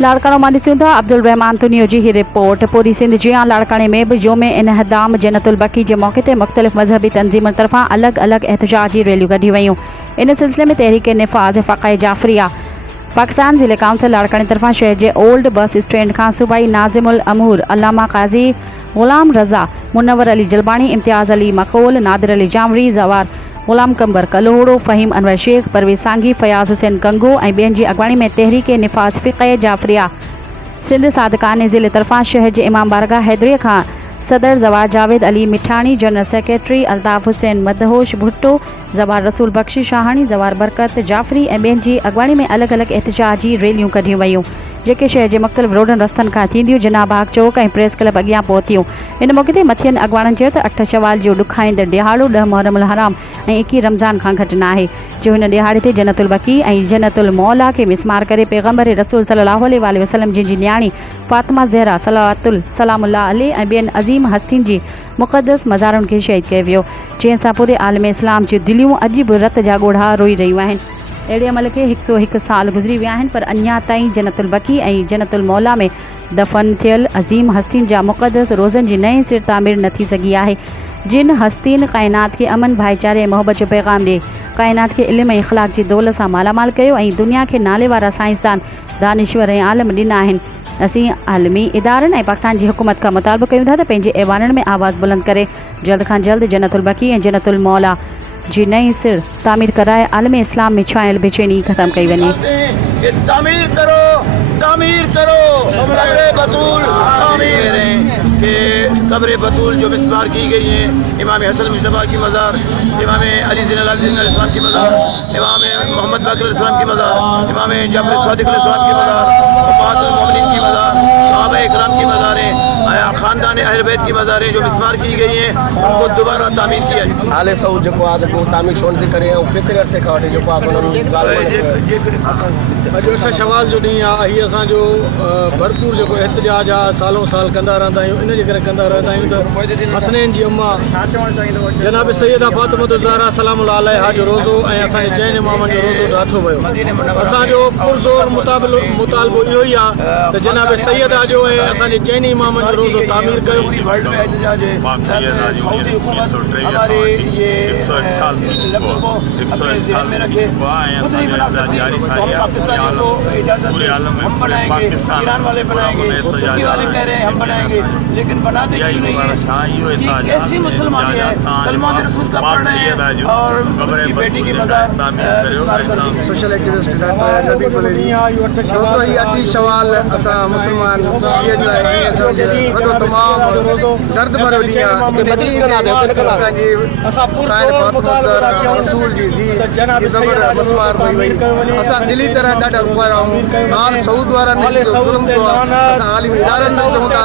लाड़काणो मां ॾिसूं था अब्दुल रहमान तुनियो जी ही रिपोर्ट। पूरी सिंध जियां लाड़काणे में भी योम इनहदाम जन्नतुल बकी के मौके ते मुख़्तलिफ़ मज़हबी तंज़ीमुनि तरफ़ां अलॻि अलॻि एहतजाजी रैलियूं कढी वयूं। इन सिलसिले में तहरीक निफ़ाज़ फ़क़ाए जाफ़रिया पाकिस्तान ज़िले काउंसिल लाड़काणे तरफ़ां शहर के ओल्ड बस स्टैंड खां सूबाई नाज़िमुल अमूर अल्लामा क़ाज़ी ग़ुलाम रज़ा मुनव्वर अली जलबानी इम्तियाज़ अली मकोल नादिर अली जामरी ज़वार ग़ुलाम कंबर कलोहड़ो फ़हीम अनवर शेख परवेज़ सांगी फयाज़ हुसैन गंगो ऐं ॿियनि जी अॻवानी में तहरीक निफ़ाज़ फ़क़ाए जाफ़रिया सिंध सादिक़ाने ज़िले तरफ़ां शहर के इमाम बारगाह हैदरी खां सदर ज़वार जावेद अली मिठानी जनरल सेक्रेटरी अल्ताफ़ हुसैन मदहोश भुट्टो ज़वार रसूल बख्शी शाहानी ज़वार बरकत जाफ़री ऐं ॿियनि जी अॻवानी में अलॻि अलॻि एहतजाजी रैलियूं कढियूं वयूं जेके शहर के मुख़्तलिफ़ रोडनि रस्तनि खां थींदियूं जिना बाग चौक ऐं प्रेस क्लब अॻियां पहुतियूं। इन मौके ते मथियनि अॻवाननि चयो त 8 शवाल जो ॾुखाईंदड़ ॾिहाड़ो 10 मुहर्रम हराम ऐं 21 रमज़ान खां घटि न आहे। जो हिन ॾिहाड़े ते जन्नतुल बकी ऐं जन्नतुल मौला खे मिसमार करे पैगम्बर रसूल सल्लल्लाहु अलैहि वसल्लम जी न्याणी फ़ातिमा ज़हरा सलावतुल सलामुल्लाह अलैह ऐं ॿियनि अज़ीम हस्तियुनि जी मुक़दस मज़ारुनि खे शहीद कयो वियो जंहिं सां पूरे आलम इस्लाम जी दिलियूं अॼु बि रत जा ॻोढ़ा रोई रहियूं आहिनि। अहिड़े अमल के 101 साल गुज़री विया आहिनि पर अञा ताईं जन्नतुल बकी ऐं जन्नतुल मौला में दफ़न थियल अज़ीम हस्तियुनि जा मुक़दस रोज़नि जी नए सिर तामीर न थी सघी आहे। जिन हस्तियुनि काइनात के अमन भाईचारे ऐं मोहब्बत जो पैगाम ॾे काइनात के इल्म ऐं इख़लाक़ जी दौलत सां मालामाल कयो ऐं दुनिया के नाले वारा साइंसदान दानिश्वर ऐं आलम ॾिना आहिनि। असीं आलमी इदारनि ऐं पाकिस्तान जी हुकूमत खां मुतालबो कयूं था त पंहिंजे ऐवाननि में आवाज़ बुलंद करे जल्द खां जल्द जन्नतुल बकी ऐं जन्नतुल मौला जी नई सिर तामीर कराए आलम इस्लाम में छायल बेचैनी ख़त्म कई वञे। तामीर करो कब्र बतूल तामीर के कब्र बतूल जो मिसमार की गई है इमाम हसन मुश्तबा की मज़ार इमाम अली ज़ैनुल इस्लाम की मज़ार इमाम मोहम्मद बाक़िर इस्लाम की मज़ार इमाम जाफ़र सादिक़ इस्लाम की मज़ार वफ़ातुल मोमिनीन की मज़ार सहाबा इकराम की मज़ारें ख़ानदान अहल बैत की मज़ारें जो मिसमार की गई हैं उनको दोबारा तामीर किया जाए। हाले सऊ जेको आहे जेको तामीर छो नथी करे ऐं केतिरे अरसे खां वठी जेको आहे उन्हनि अॼु 8 शवाल जो ॾींहुं आहे। हीअ असांजो भरपूर जेको एहतजाज आहे सालों साल कंदा रहंदा आहियूं। इन जे करे कंदा रहंदा आहियूं त हसनैन जी अम्मा जनाब सैयदा फ़ातिमा ज़हरा सलामुल्लाह अलैहा जो रोज़ो ऐं असांजे चइनि इमामनि जो रोज़ो राथो वियो। असांजो पुरज़ोर मुतालबो इहो ई आहे त जनाब सैयदा जो ऐं असांजे चइनि इमामनि जो रोज़ो तामीर कयो। पूरे आलम में पूरे पाकिस्तान वाले बनाएंगे वाले कह रहे हैं हम बनाएंगे लेकिन बनाते क्यों नहीं है? ऐसी मुसलमान है कलमा रसूल का पढ़ना है और उनकी बेटी की मदद सोशल एक्टिविस्ट डॉक्टर नबी फलेरी दोस्तों ही 8 शवाल असां मुसलमान ये जो है वॾो तमामु दर्द भरो ॾींहुं आहे मदीने में असांजी रसूल जी धी मसवार थी वई। असां दिली तरह ॾाढा रुआ आहियूं हाल सऊद वारनि ज़ुल्म कयो आहे। असां आलिमी इदारनि में चऊं था